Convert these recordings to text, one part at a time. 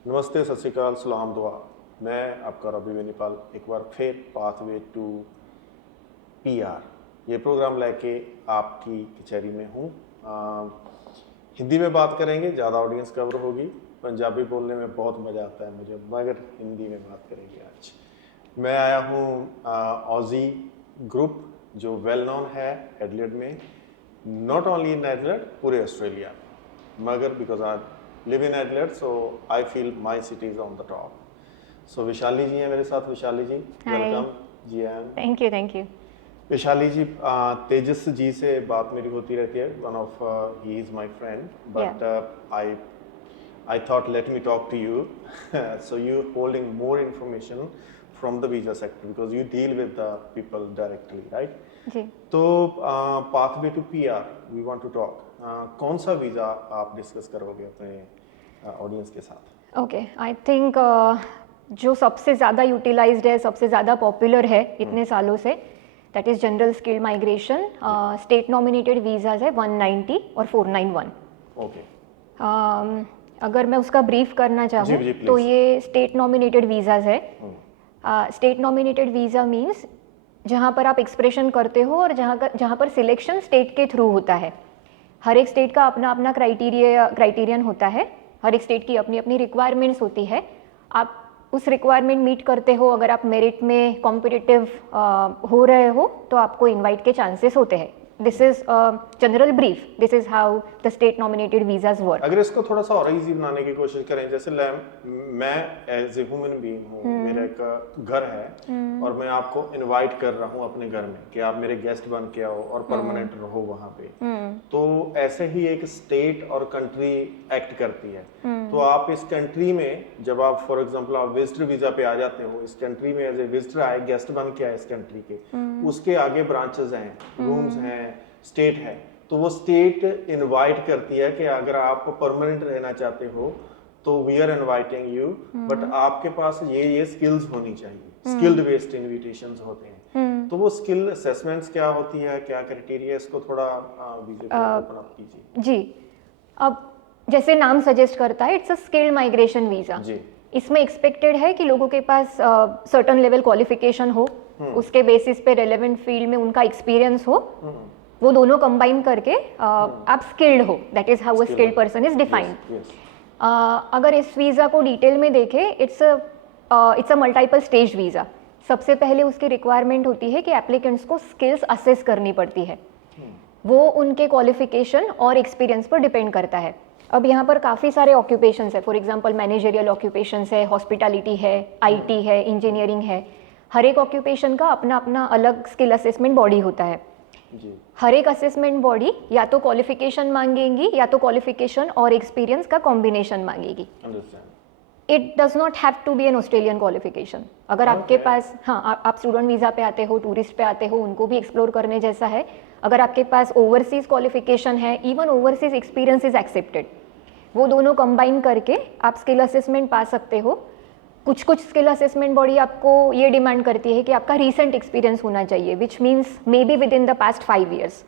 नमस्ते, सत श्रीकाल, सलाम दुआ। मैं आपका रवि वेनीपाल एक बार फिर पाथवे टू पीआर ये प्रोग्राम लेके आपकी कचहरी में हूँ। हिंदी में बात करेंगे, ज़्यादा ऑडियंस कवर होगी। पंजाबी बोलने में बहुत मज़ा आता है मुझे, मगर हिंदी में बात करेंगे आज। मैं आया हूँ ऑजी ग्रुप जो वेल नोन है एडिलेड में, नॉट ओनली इन एडिलेड, पूरे ऑस्ट्रेलिया में। मगर because I live in Adelaide so I feel my city is on the top. So Vishali ji हैं मेरे साथ। विशाली जी वेलकम जी। Thank you. विशाली जी, तेजस जी से बात मेरी होती रहती है, one of he is my friend, but I thought let me talk to you. So you holding more information from the visa sector because you deal with the people directly, right? जी। तो pathway to PR we want to talk. कौन सा visa आप discuss करोगे अपने audience के साथ? Okay, I think जो सबसे ज़्यादा यूटिलाइज्ड है, सबसे ज़्यादा पॉपुलर है इतने सालों से, that is general skill migration. State nominated visas है 190 और 491। ओके। अगर मैं उसका ब्रीफ करना चाहूँ तो ये स्टेट नॉमिनेटेड वीज़ाज है। स्टेट नॉमिनेटेड वीज़ा मीन्स जहाँ पर आप एक्सप्रेशन करते हो और जहाँ पर सिलेक्शन स्टेट के थ्रू होता है। हर एक स्टेट का अपना अपना क्राइटेरियन होता है, हर एक स्टेट की अपनी अपनी रिक्वायरमेंट्स होती है। आप उस रिक्वायरमेंट मीट करते हो, अगर आप मेरिट में कॉम्पिटिटिव हो रहे हो तो आपको इनवाइट के चांसेस होते हैं। This is general brief, this is how the state nominated visas work. अगर इसको थोड़ा सा और इजी बनाने की कोशिश करें, जैसे मैं एज ए ह्यूमन बीइंग हूँ, मेरा एक घर है और मैं आपको इनवाइट कर रहा हूँ अपने घर में कि आप मेरे गेस्ट बन के आओ और परमानेंट रहो वहाँ पे। तो ऐसे ही एक स्टेट और कंट्री एक्ट करती है। तो आप इस कंट्री में जब आप फॉर एग्जांपल आप विजिटर वीजा पे आ जाते हो, इस कंट्री में एज ए विजिटर आए, गेस्ट बन के आए इस कंट्री के, उसके आगे ब्रांचेस हैं, रूम्स हैं, स्टेट है, तो वो स्टेट इनवाइट करती है कि अगर आप परमानेंट रहना चाहते हो तो we are inviting you, but आपके पास ये स्किल्स होनी चाहिए। स्किल्ड बेस्ड इनविटेशंस होते हैं। तो वो स्किल असेसमेंट्स क्या होती है, क्या क्राइटेरिया, इसको थोड़ा ओपन अप कीजिए। जी, अब जैसे नाम सजेस्ट करता है, it's a skilled migration visa. जी। इसमें एक्सपेक्टेड है कि लोगों के पास सर्टेन लेवल क्वालिफिकेशन हो, उसके बेसिस पे रेलेवेंट फील्ड में उनका एक्सपीरियंस हो, वो दोनों कंबाइन करके आप स्किल्ड हो। That is how a skilled person is defined. अगर इस वीज़ा को डिटेल में देखें, it's a multiple stage visa. सबसे पहले उसकी रिक्वायरमेंट होती है कि एप्लीकेंट्स को स्किल्स असेस करनी पड़ती है। वो उनके क्वालिफिकेशन और एक्सपीरियंस पर डिपेंड करता है। अब यहाँ पर काफ़ी सारे ऑक्यूपेशंस है, फॉर एग्जांपल मैनेजरियल ऑक्यूपेशंस है, हॉस्पिटैलिटी है, आईटी है, इंजीनियरिंग है। हर एक ऑक्यूपेशन का अपना अपना अलग स्किल असेसमेंट बॉडी होता है। जी। हर एक असेसमेंट बॉडी या तो क्वालिफिकेशन मांगेगी या तो क्वालिफिकेशन और एक्सपीरियंस का कॉम्बिनेशन मांगेगी। It does not have to be an Australian qualification. अगर आपके पास, हाँ, आप स्टूडेंट वीज़ा पे आते हो, टूरिस्ट पे आते हो, उनको भी एक्सप्लोर करने जैसा है। अगर आपके पास ओवरसीज क्वालिफिकेशन है, even overseas experience is accepted. वो दोनों कंबाइन करके आप स्किल असेसमेंट पा सकते हो। कुछ स्किल असेसमेंट बॉडी आपको ये डिमांड करती है कि आपका रीसेंट एक्सपीरियंस होना चाहिए, which means may be within the past 5 years।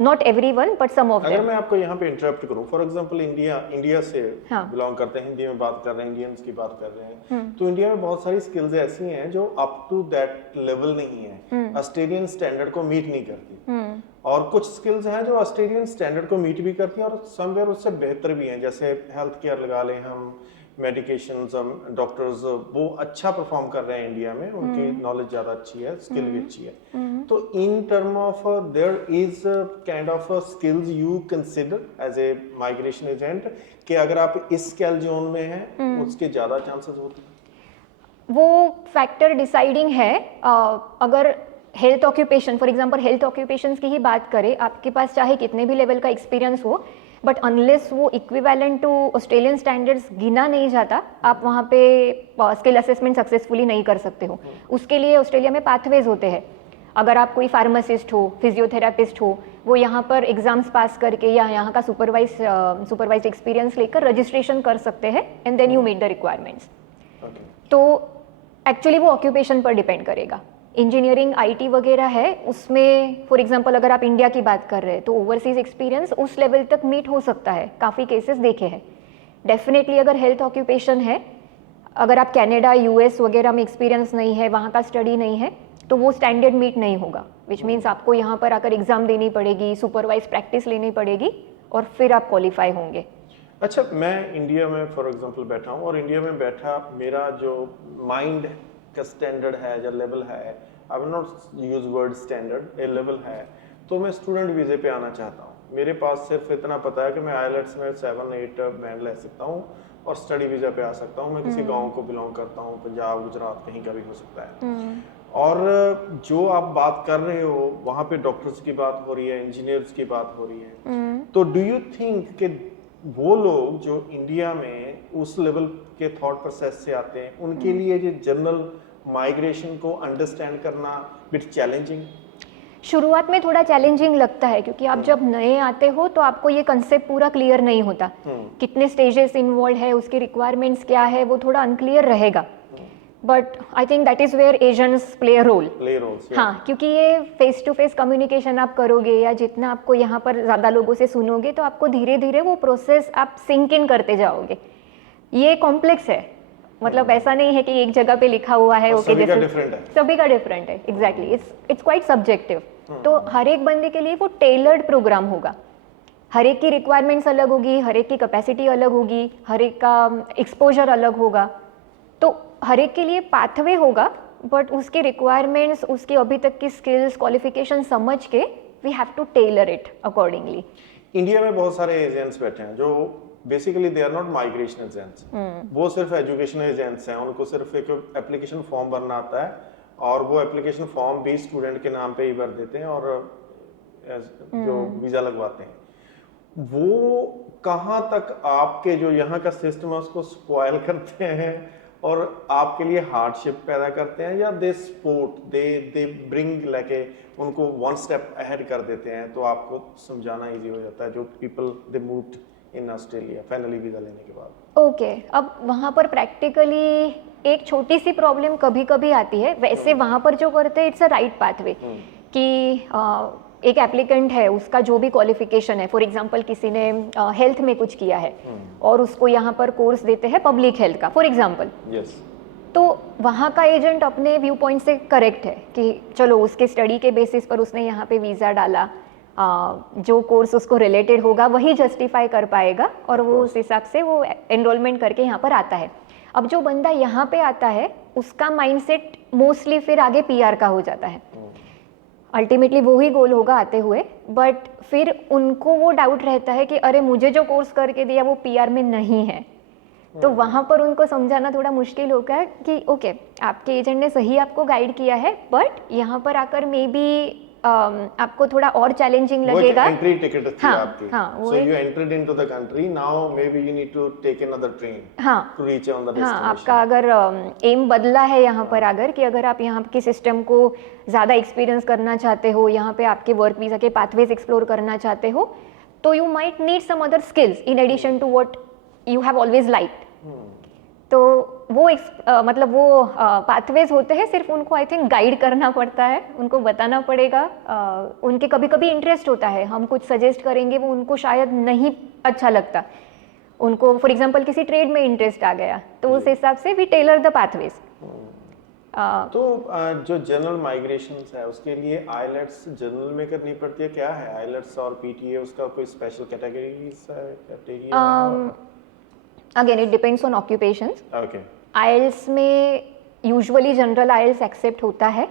Not everyone but some of them. अगर मैं आपको यहाँ पे इंटरप्ट करूँ, फॉर एग्जांपल इंडिया से बिलोंग करते हैं, हिंदी में बात कर रहे हैं, इंडियंस की बात कर रहे हैं, तो इंडिया में बहुत सारी स्किल्स ऐसी हैं जो अप टू दैट लेवल नहीं है, ऑस्ट्रेलियन स्टैंडर्ड को मीट नहीं करती। और कुछ स्किल्स हैं जो ऑस्ट्रेलियन स्टैंडर्ड को मीट भी करती हैं और समवेयर उससे बेहतर भी हैं, जैसे हेल्थ केयर लगा लें हम, मेडिकेशंस, डॉक्टर्स, वो अच्छा परफॉर्म कर रहे हैं इंडिया में, उनकी नॉलेज ज़्यादा अच्छी है, स्किल भी अच्छी है। तो in term of there is kind of skills you consider as a migration agent कि अगर आप इस स्किल जोन में हैं उसके ज़्यादा चांसेस होते हैं। वो फैक्टर डिसाइडिंग है। अगर health occupation, for example health occupations की ही बात करें, आपके पास चाहे कितने भी लेवल का एक्सपीरियंस हो, बट अनलेस वो इक्विवेलेंट टू ऑस्ट्रेलियन स्टैंडर्ड्स गिना नहीं जाता, आप वहाँ पे स्किल असेसमेंट सक्सेसफुली नहीं कर सकते हो। उसके लिए ऑस्ट्रेलिया में पाथवेज होते हैं। अगर आप कोई फार्मासिस्ट हो, फिजियोथेरापिस्ट हो, वो यहाँ पर एग्जाम्स पास करके या यहाँ का सुपरवाइज एक्सपीरियंस लेकर रजिस्ट्रेशन कर सकते हैं, and then you meet the requirements. तो एक्चुअली वो ऑक्यूपेशन पर डिपेंड करेगा। इंजीनियरिंग, आईटी वगैरह है, उसमें फॉर एग्जांपल अगर आप इंडिया की बात कर रहे हैं तो ओवरसीज एक्सपीरियंस उस लेवल तक मीट हो सकता है, काफ़ी केसेस देखे हैं। डेफिनेटली अगर हेल्थ ऑक्यूपेशन है, अगर आप कनाडा यूएस वगैरह में एक्सपीरियंस नहीं है, वहाँ का स्टडी नहीं है, तो वो स्टैंडर्ड मीट नहीं होगा, विच मीन्स आपको यहाँ पर आकर एग्जाम देनी पड़ेगी, सुपरवाइज प्रैक्टिस लेनी पड़ेगी और फिर आप क्वालिफाई होंगे। अच्छा, मैं इंडिया में फॉर एग्जांपल बैठा हूँ और इंडिया में बैठा मेरा जो माइंड का स्टैंडर्ड है या लेवल है, I will not use word standard, A level है, तो मैं स्टूडेंट वीज़े पे आना चाहता हूँ। मेरे पास सिर्फ इतना पता है कि मैं आईलेट्स में 7-8 बैंड ले सकता हूँ और स्टडी वीज़ा पे आ सकता हूँ। मैं किसी गांव को बिलोंग करता हूँ, पंजाब गुजरात कहीं का भी हो सकता है। और जो आप बात कर रहे हो वहाँ पे डॉक्टर्स की बात हो रही है, इंजीनियर्स की बात हो रही है, तो डू यू थिंक कि वो लोग जो इंडिया में उस लेवल के थॉट प्रोसेस से आते हैं, उनके लिए ये जनरल माइग्रेशन को अंडरस्टैंड करना बिट चैलेंजिंग? शुरुआत में थोड़ा चैलेंजिंग लगता है, क्योंकि आप जब नए आते हो तो आपको ये कंसेप्ट पूरा क्लियर नहीं होता, कितने स्टेजेस इन्वॉल्व है, उसकी रिक्वायरमेंट्स क्या है, वो थोड़ा अनक्लियर रहेगा। But I think that is where agents play a role. हाँ, क्योंकि ये फेस टू फेस कम्युनिकेशन आप करोगे या जितना आपको यहाँ पर ज़्यादा लोगों से सुनोगे, तो आपको धीरे धीरे वो प्रोसेस आप सिंक इन करते जाओगे। ये कॉम्प्लेक्स है, मतलब ऐसा नहीं है कि एक जगह पे लिखा हुआ है ओके, सभी का जैसे डिफरेंट है, सभी का डिफरेंट है। Exactly, it's quite subjective. तो हर एक बंदे के लिए वो टेलर्ड प्रोग्राम होगा, हर एक की रिक्वायरमेंट्स अलग होगी, हर एक की कैपेसिटी अलग होगी, हर एक का एक्सपोजर अलग होगा, तो हर एक के लिए पाथवे होगा, बट उसके रिक्वायरमेंट्स, उसकी अभी तक की स्किल्स, क्वालिफिकेशन समझ के we have to tailor it accordingly. India में बहुत सारे एजेंट्स बैठे हैं जो basically they are not migration agents, वो सिर्फ एजुकेशनल एजेंट्स हैं। उनको सिर्फ एक एप्लीकेशन फॉर्म भरना आता है और वो एप्लीकेशन फॉर्म भी स्टूडेंट के नाम पे ही भर देते हैं और जो वीज़ा लगवाते हैं। वो कहाँ तक आपके जो यहाँ का सिस्टम है उसको स्पॉइल करते हैं और आपके लिए हार्डशिप पैदा करते हैं, या they support, they bring like उनको वन स्टेप अहेड कर देते हैं, तो आपको समझाना इजी हो जाता है जो people they moved in Australia finally visa लेने के बाद? ओके, अब वहाँ पर प्रैक्टिकली एक छोटी सी प्रॉब्लम कभी कभी आती है। वैसे वहाँ पर जो करते हैं इट्स अ राइट पाथवे, कि एक एप्लीकेंट है, उसका जो भी क्वालिफिकेशन है, फॉर एग्जांपल किसी ने हेल्थ में कुछ किया है और उसको यहाँ पर कोर्स देते हैं पब्लिक हेल्थ का फॉर एग्जांपल, तो वहाँ का एजेंट अपने व्यू पॉइंट से करेक्ट है कि चलो उसके स्टडी के बेसिस पर उसने यहाँ पे वीज़ा डाला, जो कोर्स उसको रिलेटेड होगा वही जस्टिफाई कर पाएगा और वो उस हिसाब से वो एनरोलमेंट करके यहाँ पर आता है। अब जो बंदा यहाँ पे आता है उसका माइंडसेट मोस्टली फिर आगे पीआर का हो जाता है, अल्टीमेटली वो ही गोल होगा आते हुए, बट फिर उनको वो डाउट रहता है कि अरे मुझे जो कोर्स करके दिया वो पीआर में नहीं है, तो वहाँ पर उनको समझाना थोड़ा मुश्किल होगा कि ओके आपके एजेंट ने सही आपको गाइड किया है, बट यहाँ पर आकर मे बी आपको थोड़ा और चैलेंजिंग लगेगा। एंट्री टिकट थी आपकी, हाँ, so you entered into the country, now maybe you need to take another train to reach on the destination। हाँ, आपका अगर एम बदला है यहाँ पर, अगर कि अगर आप यहाँ के सिस्टम को ज़्यादा एक्सपीरियंस करना चाहते हो, यहाँ पे आपके वर्क वीज़ा के पाथवेज एक्सप्लोर करना चाहते हो, तो you might need some other skills in addition to what you have always liked. तो वो मतलब वो पाथवेज होते हैं, सिर्फ उनको आई थिंक गाइड करना पड़ता है, उनको बताना पड़ेगा। उनके कभी कभी इंटरेस्ट होता है, हम कुछ सजेस्ट करेंगे वो उनको शायद नहीं अच्छा लगता, उनको फॉर एग्जांपल किसी ट्रेड में इंटरेस्ट आ गया, तो उस हिसाब से वी टेलर द पाथवेज। तो जो जनरल माइग्रेशन है उसके लिए आइलेट्स जनरल में करनी पड़ती है, क्या है आइलेट्स और पीटीए, उसका कोई special categories? Again it depends on occupations. Okay, IELTS में यूजुअली जनरल आइल्स एक्सेप्ट होता है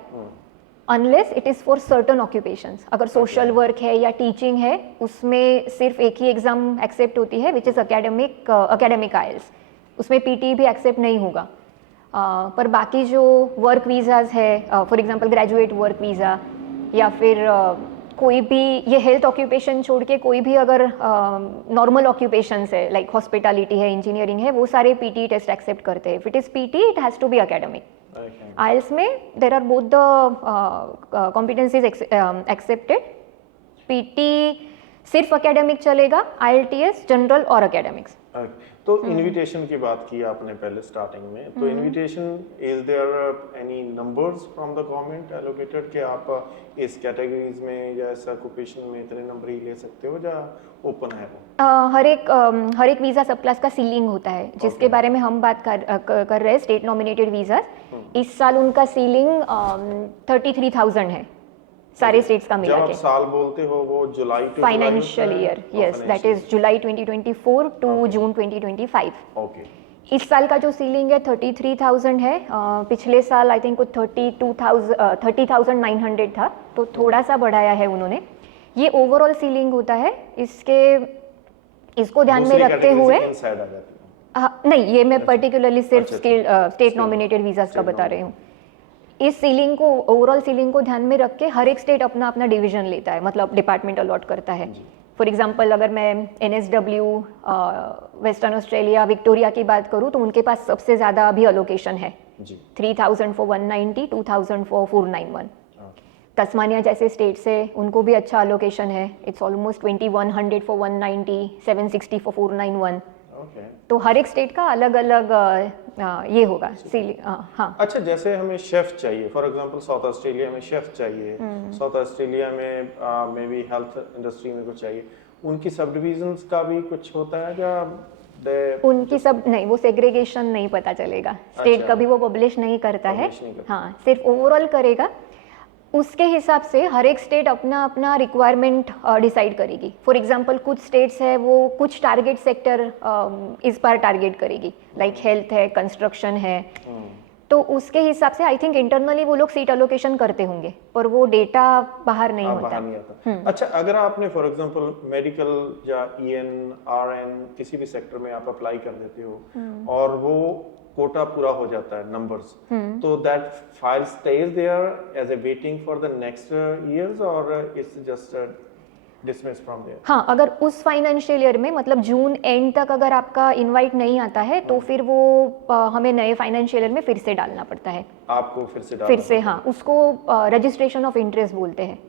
unless it is for certain occupations. अगर सोशल वर्क है या टीचिंग है उसमें सिर्फ एक ही एग्जाम एक्सेप्ट होती है विच इज़ अकेडमिक आइल्स, उसमें पीटी भी एक्सेप्ट नहीं होगा। पर बाकी जो वर्क वीज़ाज है, for example graduate work visa या फिर कोई भी ये हेल्थ ऑक्यूपेशन छोड़ के कोई भी अगर नॉर्मल ऑक्यूपेशंस है लाइक हॉस्पिटैलिटी है, इंजीनियरिंग है, वो सारे पीटी टेस्ट एक्सेप्ट करते हैं। If it is PTE it has to be academic. IELTS में there are both the competencies accepted. PTE सिर्फ अकेडमिक चलेगा, आईएलटीएस जनरल और अकेडमिक्स। तो इनविटेशन की बात की आपने पहले स्टार्टिंग में, तो invitation is there any numbers from the government allocated कि आप इस कैटेगरीज में या इस ऑक्यूपेशन में इतने नंबर ही ले सकते हो, या ओपन है वो? हर एक वीज़ा सब क्लास का सीलिंग होता है, जिसके बारे में हम बात कर रहे हैं, स्टेट नॉमिनेटेड वीज़ाज। इस साल उनका सीलिंग 33,000 है सारे स्टेट्स का मिला जब के। आप साल बोलते हो वो July to financial year, yes, that is July 2024 to June 2025। Okay. इस साल का जो सीलिंग है 33,000 है। पिछले साल आई थिंक वो 30,900 था, तो थोड़ा सा बढ़ाया है उन्होंने। ये ओवरऑल सीलिंग होता है। इसको ध्यान में रखते हुए नहीं, ये मैं पर्टिकुलरली सिर्फ स्टेट नॉमिनेटेड वीजास का बता रही हूँ। इस सीलिंग को, ओवरऑल सीलिंग को ध्यान में रख के हर एक स्टेट अपना अपना डिवीजन लेता है, मतलब डिपार्टमेंट अलॉट करता है। फॉर एग्जांपल अगर मैं NSW, वेस्टर्न ऑस्ट्रेलिया, विक्टोरिया की बात करूँ तो उनके पास सबसे ज़्यादा अभी अलोकेशन है, 3,000 फॉर 190, 2,000 फॉर 491। तस्मानिया जैसे स्टेट से उनको भी अच्छा अलोकेशन है, इट्स ऑलमोस्ट 2,100 फॉर 190, 760 फॉर 491। तो हर एक स्टेट का अलग अलग ये होगा सीलिंग। हाँ, अच्छा, जैसे हमें शेफ चाहिए, फॉर एग्जांपल साउथ ऑस्ट्रेलिया में शेफ चाहिए, साउथ ऑस्ट्रेलिया में मे बी हेल्थ इंडस्ट्री में कुछ चाहिए, उनकी सब डिविजन्स का भी कुछ होता है क्या? उनकी सब नहीं, वो सेग्रीगेशन नहीं पता चलेगा, स्टेट कभी वो पब्लिश नहीं करता है। हाँ, सिर्फ ओवरऑल करेगा। उसके हिसाब से हर एक स्टेट अपना अपना रिक्वायरमेंट डिसाइड करेगी। फॉर एग्जांपल कुछ स्टेट्स है वो कुछ टारगेट सेक्टर इस बार टारगेट करेगी, लाइक हेल्थ है, कंस्ट्रक्शन है, तो उसके हिसाब से आई थिंक इंटरनली वो लोग सीट अलोकेशन करते होंगे, पर वो डेटा बाहर नहीं होता। अच्छा, अगर आपने फॉर एग्जांपल मेडिकल या EN, RN किसी भी सेक्टर में आप अप्लाई कर देते हो और वो कोटा पूरा हो जाता है नंबर्स, तो that file stage there as a waiting for the next years और it's just dismiss from there? हाँ, अगर उस फाइनेंशियल ईयर में मतलब जून एंड तक अगर आपका इनवाइट नहीं आता है तो फिर वो हमें नए फाइनेंशियल ईयर में फिर से डालना पड़ता है। आपको फिर से हाँ, उसको रजिस्ट्रेशन ऑफ इंटरेस्ट बोलते हैं,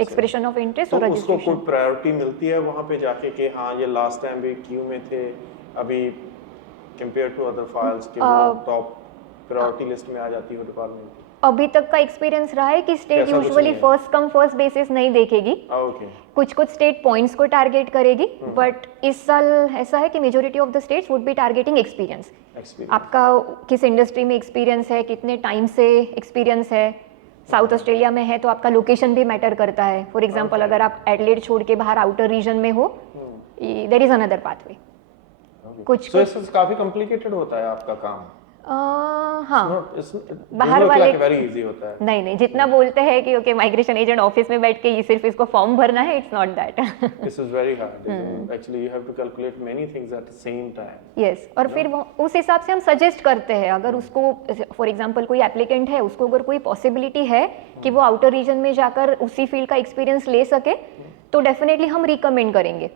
एक्सप्रेशन ऑफ इंटरेस्ट। तो उसको कोई प्रायोरिटी मिलती है वहाँ पे जाके कि हाँ ये लास्ट टाइम भी क्यू में थे, अभी कंपेयर टू अदर फाइल्स के वो टॉप प्रायोरिटी लिस्ट में आ जाती है डिपार्टमेंट? अभी तक का एक्सपीरियंस रहा है कि state usually first come first basis नहीं देखेगी। कुछ स्टेट पॉइंट्स को टारगेट करेगी, बट इस साल ऐसा है कि majority of the states would be targeting experience. आपका किस इंडस्ट्री में एक्सपीरियंस है, कितने टाइम से एक्सपीरियंस है। साउथ ऑस्ट्रेलिया में है तो आपका लोकेशन भी मैटर करता है। फॉर एग्जाम्पल अगर आप एडलेड छोड़ के बाहर आउटर रीजन में हो, देयर इज अनदर पाथवे। कुछ काफी कॉम्प्लिकेटेड होता है आपका काम? हाँ, बाहर वाले वेरी इजी होता है। नहीं, जितना बोलते हैं कि ओके माइग्रेशन एजेंट ऑफिस में बैठ के ये सिर्फ इसको फॉर्म भरना है, it's not that. This is very hard actually, you have to calculate many things at the same time. Yes, और फिर उस हिसाब से हम सजेस्ट करते हैं, अगर उसको फॉर एग्जांपल कोई एप्लीकेंट है, उसको अगर कोई पॉसिबिलिटी है कि वो आउटर रीजन में जाकर उसी फील्ड का एक्सपीरियंस ले सके, तो डेफिनेटली हम रिकमेंड करेंगे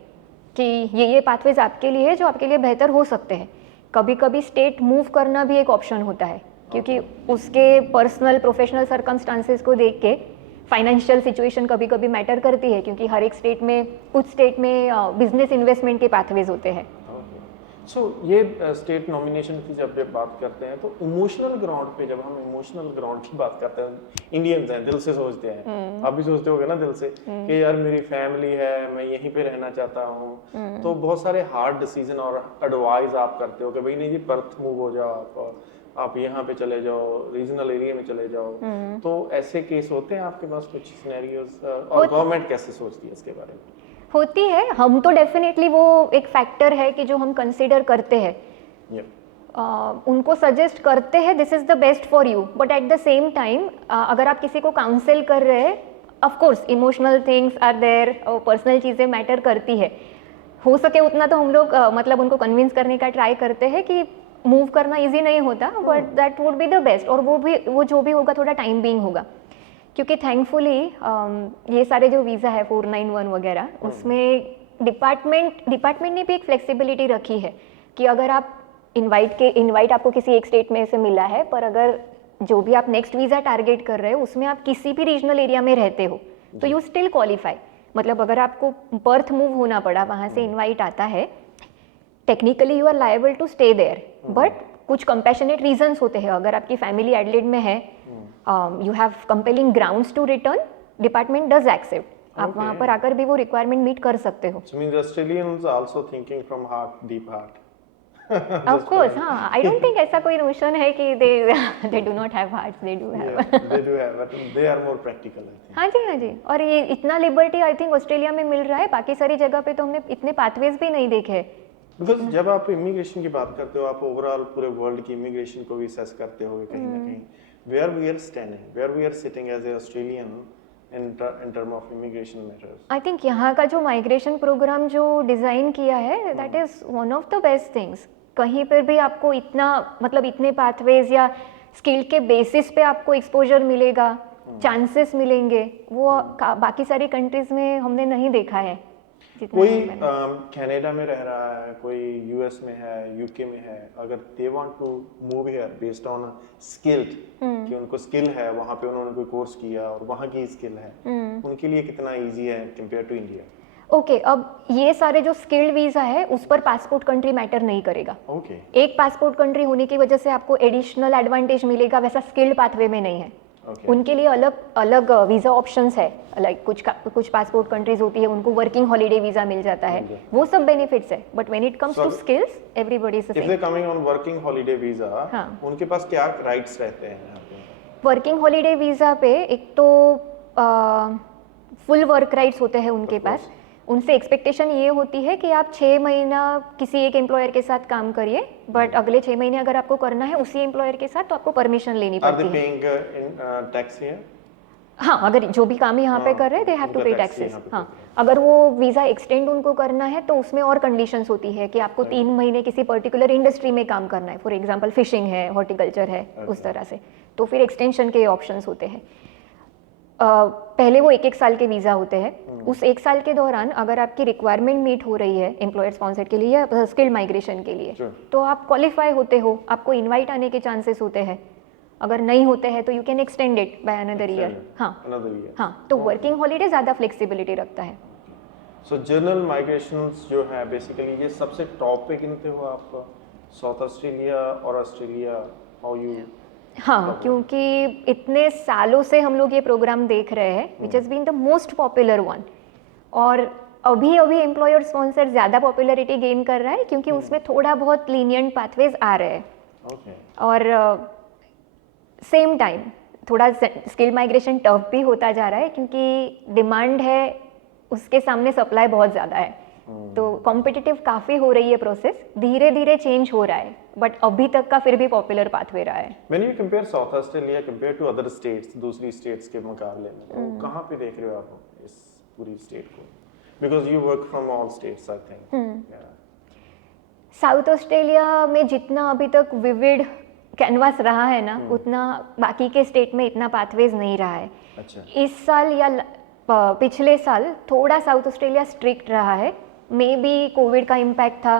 कि ये पाथवेज आपके लिए है जो आपके लिए बेहतर हो सकते हैं। कभी कभी स्टेट मूव करना भी एक ऑप्शन होता है, क्योंकि उसके पर्सनल प्रोफेशनल सर्कमस्टांसेस को देख के फाइनेंशियल सिचुएशन कभी कभी मैटर करती है, क्योंकि हर एक स्टेट में, कुछ स्टेट में बिजनेस इन्वेस्टमेंट के पाथवेज होते हैं। सो ये स्टेट नॉमिनेशन की जब बात करते हैं तो इमोशनल ग्राउंड पे, जब हम इमोशनल ग्राउंड की बात करते हैं, इंडियंस हैं, दिल से सोचते हैं, आप भी सोचते होगे ना दिल से कि यार मेरी फैमिली है, मैं यहीं पे रहना चाहता हूँ, तो बहुत सारे हार्ड डिसीजन और एडवाइस आप करते हो कि भाई नहीं जी पर्थ मूव हो जाओ, आप यहाँ पे चले जाओ, रीजनल एरिया में चले जाओ, तो ऐसे केस होते हैं आपके पास कुछ सिनेरियोज? और गवर्नमेंट कैसे सोचती है इसके बारे में? होती है, हम तो डेफिनेटली वो एक फैक्टर है कि जो हम कंसीडर करते हैं, उनको सजेस्ट करते हैं this is the best for you, but at the same time अगर आप किसी को काउंसिल कर रहे हैं, of course emotional things are there, personal चीज़ें मैटर करती है। हो सके उतना तो हम लोग मतलब उनको कन्विंस करने का ट्राई करते हैं कि मूव करना ईजी नहीं होता, but that would be the best, और वो जो भी होगा थोड़ा टाइम बीइंग होगा, क्योंकि थैंकफुली ये सारे जो वीज़ा है 491 वगैरह, उसमें डिपार्टमेंट ने भी एक फ्लेक्सिबिलिटी रखी है कि अगर आप इनवाइट आपको किसी एक स्टेट में से मिला है, पर अगर जो भी आप नेक्स्ट वीज़ा टारगेट कर रहे हो उसमें आप किसी भी रीजनल एरिया में रहते हो तो यू स्टिल क्वालिफाई। मतलब अगर आपको पर्थ मूव होना पड़ा, वहाँ से इनवाइट आता है, technically you are liable to stay there, but कुछ कंपैशनेट रीजंस होते हैं. अगर आपकी फैमिली एडिलेड में है, you have compelling grounds to return, department does accept. आप वहाँ पर आकर भी वो रिक्वायरमेंट मीट कर सकते हो. So means Australians also thinking from heart, deep heart. Of course. हाँ, आई डोंट थिंक ऐसा कोई नोशन है कि they do not have hearts. They do have. Yeah, they do have, but they are more practical, I think. हाँ जी, हाँ जी. और ये इतना लिबर्टी आई थिंक ऑस्ट्रेलिया में मिल रहा है, बाकी सारी जगह पे तो हमने इतने पाथवेज भी नहीं देखे हैं. बिकॉज जब आप इमिग्रेशन की बात करते हो, आप ओवरऑल पूरे वर्ल्ड की इमिग्रेशन को भी असेस करते हो कहीं ना कहीं. Where we are standing, where we are sitting as a Australian in term of immigration matters. I think यहाँ का जो माइग्रेशन प्रोग्राम जो डिज़ाइन किया है, that is one of the best things. कहीं पर भी आपको इतना मतलब इतने पाथवेज या स्किल के बेसिस पे आपको एक्सपोजर मिलेगा, चांसेस मिलेंगे, वो बाकी सारी कंट्रीज में हमने नहीं देखा है. कोई कनाडा में रह रहा है, कोई यूएस में है, यूके में है, अगर they want to move here based on skilled, कि उनको स्किल है, वहाँ पे उन्होंने कोई कोर्स किया और वहाँ की स्किल है, उनके लिए कितना इजी है कंपेयर टू इंडिया? ओके, अब ये सारे जो स्किल्ड वीजा है उस पर पासपोर्ट कंट्री मैटर नहीं करेगा. ओके. एक पासपोर्ट कंट्री होने की वजह से आपको एडिशनल एडवांटेज मिलेगा, वैसा स्किल्ड पाथवे में नहीं है. उनके लिए अलग अलग वीजा ऑप्शंस है. लाइक कुछ पासपोर्ट कंट्रीज होती है, उनको वर्किंग हॉलिडे वीजा मिल जाता है, वो सब बेनिफिट्स है. But when it comes to skills, everybody is the same. If they coming on working holiday visa, उनके पास क्या राइट्स रहते हैं यहाँ पे? वर्किंग हॉलिडे वीजा पे एक तो फुल वर्क राइट्स होते हैं उनके पास. उनसे एक्सपेक्टेशन ये होती है कि आप 6 महीना किसी एक एम्प्लॉयर के साथ काम करिए, बट अगले 6 महीने अगर आपको करना है उसी एम्प्लॉयर के साथ, तो आपको परमिशन लेनी पड़ती है. Are they paying in tax here? हाँ, अगर जो भी काम यहाँ पे कर रहे हैं, दे हैव टू पे टैक्सेस. हाँ, अगर वो वीज़ा एक्सटेंड उनको करना है तो उसमें और कंडीशंस होती है कि आपको 3 महीने किसी पर्टिकुलर इंडस्ट्री में काम करना है. फॉर एग्जांपल फिशिंग है, हॉर्टिकल्चर है, उस तरह से. तो फिर एक्सटेंशन के ऑप्शंस होते हैं. पहले वो 1-1 साल के वीज़ा होते हैं. उस 1 साल के दौरान अगर आपकी रिक्वायरमेंट मीट हो रही है एम्प्लॉयर स्पॉन्सर्ड के लिए या स्किल्ड माइग्रेशन के लिए, तो आप क्वालिफाई होते हो, आपको इनवाइट आने के चांसेस होते हैं. अगर नहीं होते हैं तो you can extend it by another year. हाँ, तो वर्किंग हॉलीडे ज़्यादा फ्लेक्सिबिलिटी रखता है. सो जनरल माइग्रेशंस जो है बेसिकली ये सबसे टॉप पे गिनते हो आप साउथ ऑस्ट्रेलिया और ऑस्ट्रेलिया, हाउ यू? हाँ, क्योंकि इतने सालों से हम लोग ये प्रोग्राम देख रहे हैं, which has been the most popular one. और अभी एम्प्लॉयर स्पॉन्सर ज़्यादा पॉपुलैरिटी गेन कर रहा है क्योंकि उसमें थोड़ा बहुत लीनियंट पाथवेज आ रहे हैं. और सेम टाइम थोड़ा स्किल माइग्रेशन टफ भी होता जा रहा है क्योंकि डिमांड है, उसके सामने सप्लाई बहुत ज़्यादा है. तो कॉम्पिटिटिव काफ़ी हो रही है प्रोसेस, धीरे धीरे चेंज हो रहा है, बट अभी तक का फिर भी पॉपुलर पाथवे रहा है. When you compare South Australia compared to other states, दूसरी स्टेट्स के मुकाबले में, तो कहाँ पे देख रहे हो आप इस पूरी स्टेट को? Because you work from all states, I think. South Australia में जितना अभी तक विविड कैनवास रहा है ना, उतना बाकी के स्टेट में इतना पाथवेज नहीं रहा है. अच्छा. इस साल या पिछले साल थोड़ा साउथ ऑस्ट्रेलिया स्ट्रिक्ट रहा है. मे बी कोविड का इम्पैक्ट था.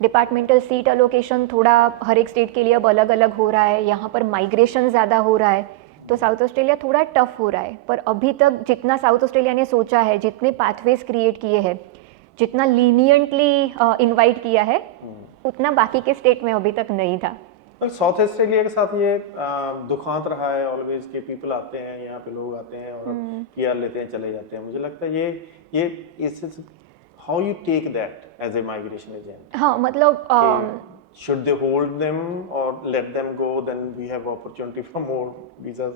डिपार्टमेंटल सीट अलोकेशन थोड़ा हर एक स्टेट के लिए अब अलग अलग हो रहा है. यहाँ पर माइग्रेशन ज़्यादा हो रहा है, तो साउथ ऑस्ट्रेलिया थोड़ा टफ हो रहा है. पर अभी तक जितना साउथ ऑस्ट्रेलिया ने सोचा है, जितने पाथवेज क्रिएट किए हैं, जितना लीनियंटली इनवाइट किया है, उतना बाकी के स्टेट में अभी तक नहीं था. साउथ ऑस्ट्रेलिया के साथ ये दुखांत रहा है ऑलवेज के पीपल आते हैं यहाँ पे, लोग आते हैं और पीआर लेते हैं, चले जाते हैं. मुझे लगता है ये इस how you take that as a migration agent. हाँ, मतलब should they hold them or let them go, then we have opportunity for more visas.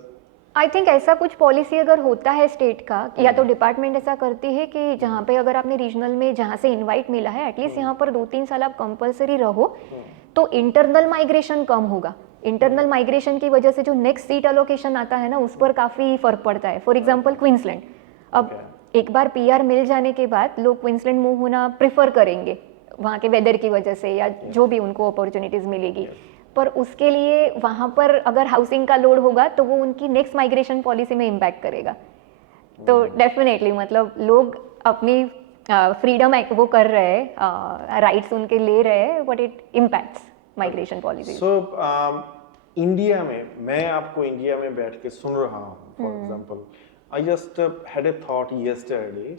I think ऐसा कुछ पॉलिसी अगर होता है स्टेट का, या तो डिपार्टमेंट ऐसा करती है कि जहाँ पे अगर आपने रीजनल में जहाँ से इनवाइट मिला है, एटलीस्ट यहाँ पर 2-3 साल आप कंपलसरी रहो, तो इंटरनल माइग्रेशन कम होगा. इंटरनल माइग्रेशन की वजह से जो नेक्स्ट सीट अलोकेशन आता है ना, उस पर काफ़ी फर्क पड़ता है. फॉर एग्जाम्पल क्वींसलैंड, अब एक बार पीआर मिल जाने के बाद लोग क्वींसलैंड मूव होना प्रेफर करेंगे वहाँ के वेदर की वजह से, या जो भी उनको अपॉर्चुनिटीज़ मिलेगी. पर उसके लिए वहाँ पर अगर हाउसिंग का लोड होगा तो वो उनकी नेक्स्ट माइग्रेशन पॉलिसी में इम्पैक्ट करेगा. तो डेफिनेटली मतलब लोग अपनी फ्रीडम वो कर रहे हैं, राइट्स उनके ले रहे हैं, but it impacts migration policy. So India में, मैं आपको इंडिया में बैठ के सुन रहा हूँ, for example I just had a thought yesterday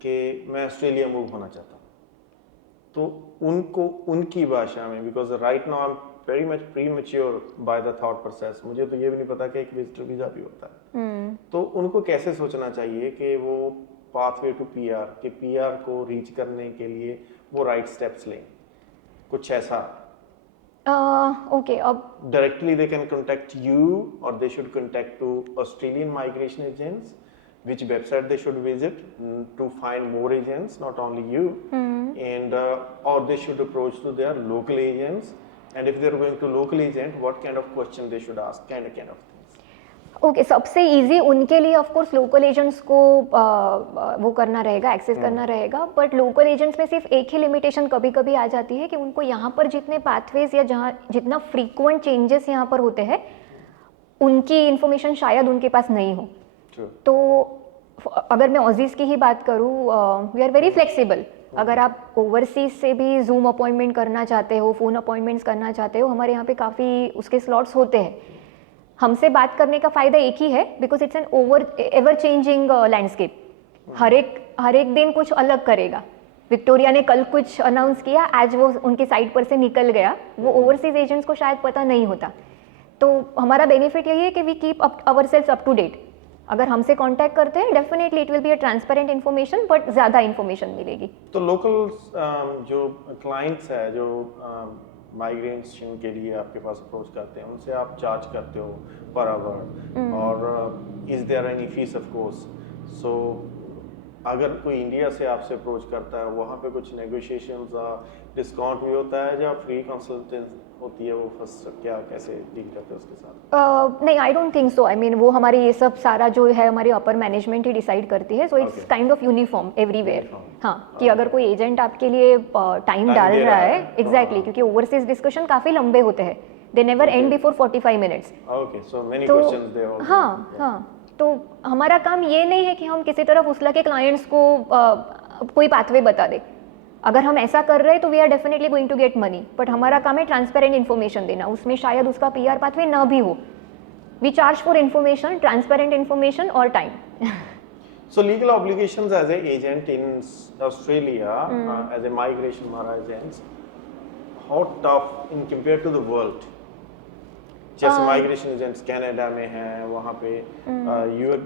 कि मैं ऑस्ट्रेलिया मूव होना चाहता हूँ. तो उनको उनकी भाषा में, because right now I am very much premature by the thought process, मुझे तो ये भी नहीं पता कि एक विजिटर वीजा भी होता है। तो उनको कैसे सोचना चाहिए कि वो पाथवे टू पीआर, कि पीआर को रीच करने के लिए वो राइट स्टेप्स लें, कुछ ऐसा? ओके, अब Directly they can contact you, or they should contact to Australian migration agents, which website they should visit to find more agents, not only you, and or they should approach to their local agents, and if they're going to local agent, what kind of question they should ask, kind of things. Okay, सबसे easy उनके लिए of course local agents को वो करना रहेगा, access करना रहेगा, but local agents में सिर्फ एक ही लिमिटेशन कभी कभी आ जाती है कि उनको यहाँ पर जितने पाथवेज या जहाँ जितना फ्रीक्वेंट चेंजेस यहाँ पर होते हैं उनकी इंफॉर्मेशन शायद उनके पास नहीं हो। True. तो अगर मैं ऑजीज की ही बात करूँ, वी आर वेरी फ्लेक्सिबल। अगर आप ओवरसीज से भी जूम अपॉइंटमेंट करना चाहते हो, फ़ोन अपॉइंटमेंट्स करना चाहते हो, हमारे यहाँ पे काफ़ी उसके स्लॉट्स होते हैं। हमसे बात करने का फ़ायदा एक ही है, because it's an ever changing landscape. हर एक दिन कुछ अलग करेगा। विक्टोरिया ने कल कुछ अनाउंस किया, आज वो उनकी साइट पर से निकल गया, वो ओवरसीज एजेंट्स को शायद पता नहीं होता। तो हमारा बेनिफिट यही है कि we keep our sales up to date. अगर हमसे कांटेक्ट करते हैं, definitely it will be a transparent information, but ज़्यादा इन्फॉर्मेशन मिलेगी। तो लोकल जो क्लाइंट्स है, जो माइग्रेशन के लिए आपके पास अप्रोच करते हैं, उनसे आप चार्ज करते हो पर आवर, और is there any fees of course? So अगर कोई इंडिया से आपसे अप्रोच करता है, वहाँ पे कुछ नेगोशिएशंस डिस्काउंट भी होता है, या फ्री कंसल्टेंस होती है, वो फर्स्ट क्या कैसे डील करते हैं उसके साथ? नहीं, I don't think so. I mean वो हमारे ये सब सारा जो है हमारी अपर मैनेजमेंट ही डिसाइड करती है, so it's kind of uniform everywhere. हाँ, कि अगर कोई एजेंट आपके लिए टाइम डाल रहा है, एग्जैक्टली, क्योंकि ओवरसीज डिस्कशन काफ़ी लंबे होते हैं, they never end before 45 minutes. Okay, so many questions there. हाँ, तो हमारा काम ये नहीं है कि हम किसी तरह फुसला के क्लाइंट्स को कोई पाथवे बता दे। अगर हम ऐसा कर रहे हैं तो we are definitely going to get money, but हमारा काम है ट्रांसपेरेंट इन्फॉर्मेशन देना, उसमें शायद उसका पीआर पाथवे ना भी हो। We charge for information, transparent information और time. So legal obligations as an agent in Australia, as a migration Mara agents, how tough in compared to the world? जैसे migration agents Canada में हैं, वहाँ पे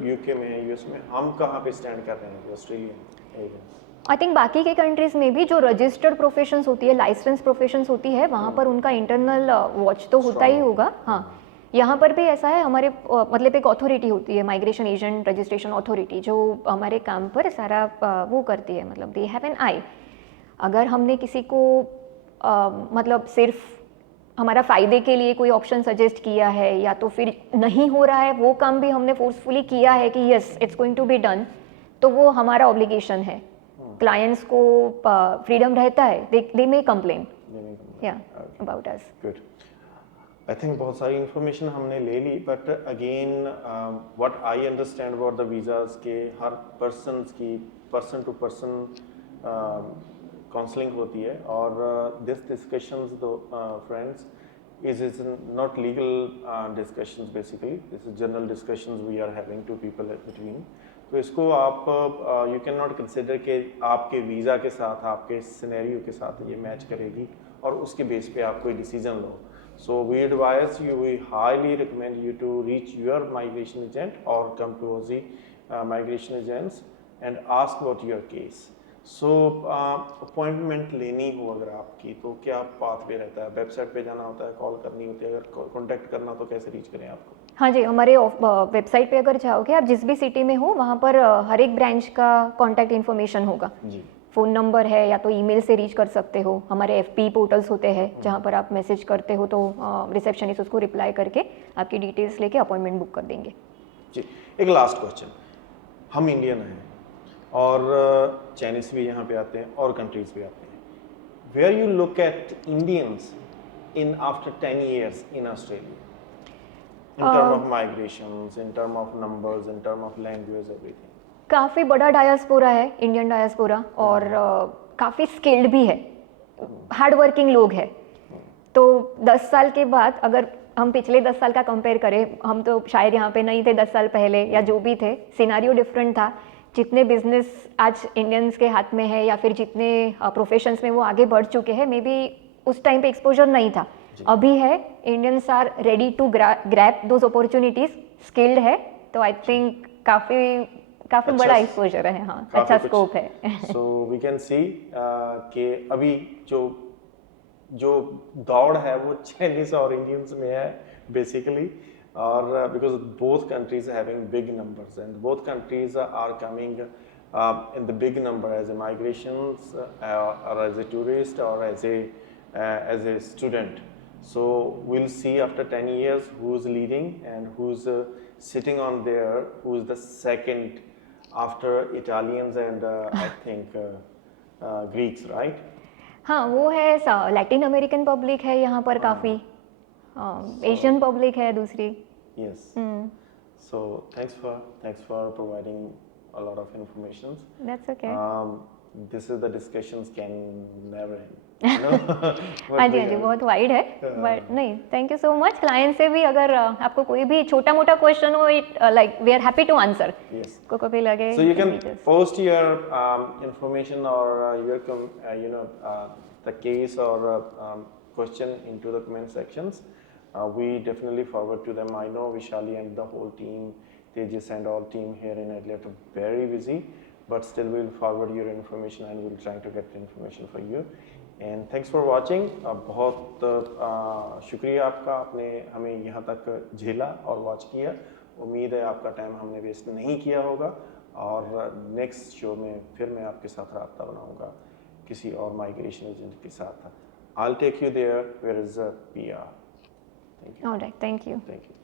UK में, US में, हम कहाँ पे स्टैंड कर रहे हैं ऑस्ट्रेलियन एजेंट्स? आई थिंक बाकी के कंट्रीज में भी जो रजिस्टर्ड प्रोफेशंस होती है, लाइसेंस प्रोफेशंस होती है, वहाँ पर उनका इंटरनल वॉच तो होता ही होगा। हाँ, यहाँ पर भी ऐसा है। हमारे मतलब एक अथॉरिटी होती है, माइग्रेशन एजेंट रजिस्ट्रेशन अथॉरिटी, जो हमारे काम पर सारा वो करती है, मतलब दे हैव एन आई। अगर हमने किसी को मतलब सिर्फ हमारा फ़ायदे के लिए कोई ऑप्शन सजेस्ट किया है, या तो फिर नहीं हो रहा है वो काम भी हमने फोर्सफुली किया है कि yes it's going to be done, तो वो हमारा ऑब्लिगेशन है। क्लाइंट्स को फ्रीडम रहता है, दे मे कंप्लेन या about us. Good, I think बहुत सारी इन्फॉर्मेशन हमने ले ली, but again what I understand about the visas के हर पर्सन टू पर्सन काउंसलिंग होती है, और दिस डिस्कशंस दो friends is not legal discussions basically, this is general discussions we are having to people between। तो इसको आप यू कैन नॉट कंसिडर कि आपके वीज़ा के साथ, आपके सिनेरियो के साथ ये मैच करेगी और उसके बेस पे आप कोई डिसीजन लो। So we advise you, we highly recommend you to reach your migration agent और come to Aussie migration agents and ask about your case. So appointment लेनी हो अगर आपकी, तो क्या पाथवे रहता है? वेबसाइट पे जाना होता है, कॉल करनी होती है? अगर कॉन्टैक्ट करना तो कैसे रीच करें आपको? हाँ जी, हमारे वेबसाइट पे अगर जाओगे, आप जिस भी सिटी में हो, वहाँ पर हर एक ब्रांच का कॉन्टैक्ट इन्फॉर्मेशन होगा जी। फ़ोन नंबर है, या तो ईमेल से रीच कर सकते हो। हमारे FP पोर्टल्स होते हैं जहाँ पर आप मैसेज करते हो, तो रिसेप्शनिस्ट उसको रिप्लाई करके आपकी डिटेल्स लेके अपॉइंटमेंट बुक कर देंगे जी। एक लास्ट क्वेश्चन, हम इंडियन हैं और चाइनीज़ भी यहाँ पे आते हैं और कंट्रीज भी आते हैं। Where you look at Indians in after 10 years in Australia in terms of migrations, in terms of numbers, in terms of language, everything? काफ़ी बड़ा डायस्पोरा है, इंडियन डायस्पोरा, और काफ़ी स्किल्ड भी है, हार्ड वर्किंग लोग हैं। तो 10 साल के बाद अगर हम पिछले 10 साल का कंपेयर करें, हम तो शायद यहाँ पे नहीं थे 10 साल पहले, या जो भी थे, सिनारियो डिफरेंट था। जितने बिजनेस आज इंडियंस के हाथ में है या फिर जितने प्रोफेशंस में वो आगे बढ़ चुके हैं, मे बी उस टाइम पे एक्सपोजर नहीं था, अभी है. Indians are ready to grab those opportunities, skilled है, तो आई थिंक काफ़ी काफ़ी अच्छा, बड़ा एक्सपोजर है. हाँ, काफी अच्छा कुछ- स्कोप है. सो वी कैन सी कि अभी जो जो दौड़ है वो चाइनीज और इंडियंस में है बेसिकली, और because both countries having big numbers and both countries are coming in the big number as a migrations or as a tourist or as a student. So we'll see after 10 years who's leading and who's sitting on there, who's the second after Italians and I think Greeks, right? हाँ, वो है Latin American public है यहाँ पर काफ़ी, Asian public है दूसरी. Yes. So thanks for providing a lot of informations. That's okay. This is the discussions can never end. You know? But हाँ जी, we हाँ जी, are- बहुत वाइड है, बट नहीं, thank you so much. Client से भी अगर आपको कोई भी छोटा मोटा क्वेश्चन हो, it like we are happy to answer. Yes. को कभी लगे So you can we just- post your information or your the case or question into the comment sections. We definitely forward to them. I know Vishali and the whole team, Tejas and all team here in Adelaide are very busy, but still we'll forward your information and we'll try to get the information for you. And thanks for watching. बहुत शुक्रिया आपका, आपने हमें यहाँ तक झेला और watch किया. उम्मीद है आपका टाइम हमने वेस्ट नहीं किया होगा, और नेक्स्ट शो में फिर मैं आपके साथ राब्ता बनाऊंगा किसी और माइग्रेशन एजेंट के साथ. I'll take you there where is a PR. Thank you. All right, thank you. Thank you.